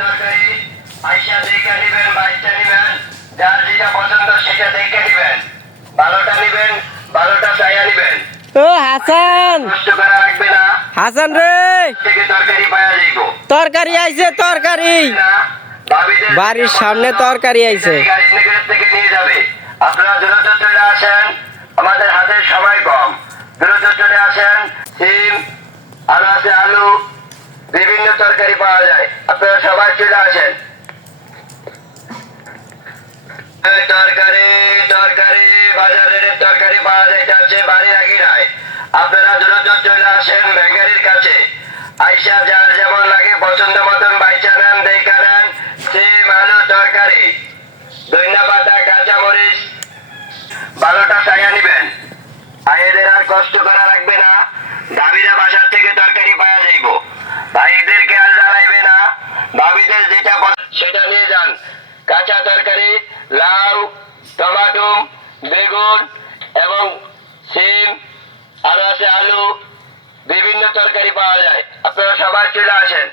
তরকারি আইসা দেখে নিবেন, বাইশটা নিবেন, যার যেটা পছন্দ সেটা দেখে নিবেন। ভালোটা নিবেন, ভালোটা চাইয়া নিবেন। ও হাসান, কষ্ট করা লাগবে না, হাসান রে, থেকে তরকারি পাওয়া যাইব। তরকারি আইছে, তরকারি ভাবিদের বাড়ির সামনে তরকারি আইছে। গাড়ি থেকে নিয়ে যাবে। আপনারা দ্রুত চলে আসেন, আমাদের হাতে সময় কম। দ্রুত চলে আসেন। সিম, আলু আছে, আলু, বিভিন্ন তরকারি পাওয়া যায়। আপনারা সবাই চলে আসেন। তরকারি তরকারি বাজারের তরকারি পাওয়া যাচ্ছে বাড়ির আগিরায়। আপনারা দ্রুত চলে আসেন ব্যাংকারির কাছে। আইসা যার যেমন লাগে পছন্দ মতন বাইচা নেন, দেখা নেন। সিম, আলু, তরকারি, ধনিয়া পাতা, কাঁচামরিচ, ভালোটা চাইয়া নিবেন। ভাইদের আর কষ্ট করা লাগবে না, ভাবিরা বাসার থেকে তরকারি পাওয়া যাইব। ভাইদেরকে আর জ্বালাইবে না, ভাবিদের যেটা সেটা নিয়ে যান। কাঁচা তরকারি, লাউ, টমাটো, বেগুন এবং সিম, আরো আছে আলু, বিভিন্ন তরকারি পাওয়া যায়। আপনারা সবাই চলে আসেন।